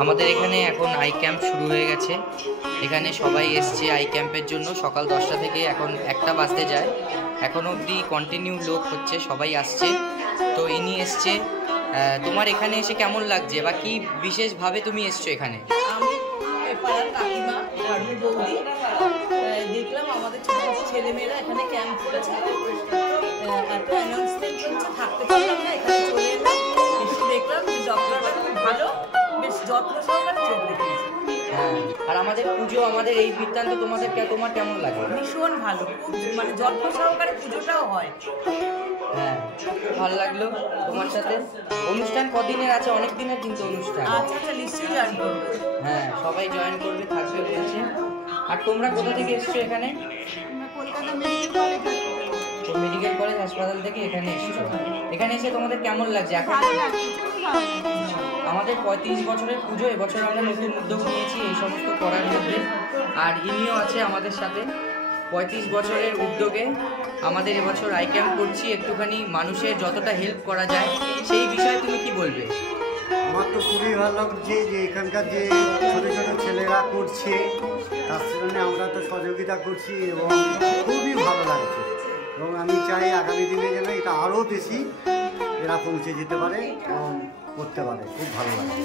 আমাদের এখানে এখন আই ক্যাম্প শুরু হয়ে গেছে। এখানে সবাই এসছে আই ক্যাম্পের জন্য। সকাল 10টা থেকে এখন 1টা বাজতে যায়, এখন অবধি কন্টিনিউ লোক হচ্ছে, সবাই আসছে। তো ইনি এসছে। তোমার এখানে এসে কেমন লাগছে বা কি বিশেষভাবে তুমি এসছো এখানে? আমি পাড়ার কাকিমা ধর্মী বৌদি, দেখলাম আমাদের ছোট ছোট ছেলেমেয়েরা এখানে ক্যাম্প করেছে, এত অ্যানাউন্সমেন্ট হচ্ছে, থাকতে পারলাম না, এখানে চলে এলাম, এসে দেখলাম যে ডক্টররা খুব ভালো, বেশ যত্ন সহকারে চোখ দেখিয়েছে। হ্যাঁ, আর আমাদের পুজো, আমাদের এই বৃত্তান্ত তোমার কেমন লাগে? ভীষণ ভালো, খুব মানে যত্ন সহকারে পুজোটাও হয়। হ্যাঁ, খুব ভালো লাগলো তোমার সাথে। অনুষ্ঠান কদিনের আছে? অনেক দিনের কিন্তু অনুষ্ঠান। আচ্ছা আচ্ছা, নিশ্চয়ই জয়েন করবো। হ্যাঁ, সবাই জয়েন করবে, থাকবে বলছে। আর তোমরা কোথা থেকে এসছো এখানে? মেডিকেল কলেজ হাসপাতাল থেকে এখানে এসছো। এখানে এসে তোমাদের কেমন লাগছে এখন? আমাদের 35 বছরের পুজো, এবছর আমরা নতুন উদ্যোগ নিয়েছি এই সমস্ত করার মধ্যে। আর ইনিও আছে আমাদের সাথে। 35 বছরের উদ্যোগে আমাদের এবছর আই ক্যাম্প করছি, একটুখানি মানুষের যতটা হেল্প করা যায় সেই বিষয়ে তুমি কি বলবে? আমার তো খুবই ভালো লাগছে যে এখানকার যে ছোটো ছোটো ছেলেরা করছে তার সঙ্গে আমরা তো সহযোগিতা করছি এবং খুবই ভালো লাগছে, এবং আমি চাই আগামী দিনে যেন এটা আরও বেশি এরা পৌঁছে যেতে পারে এবং করতে পারে। খুব ভালো লাগছে।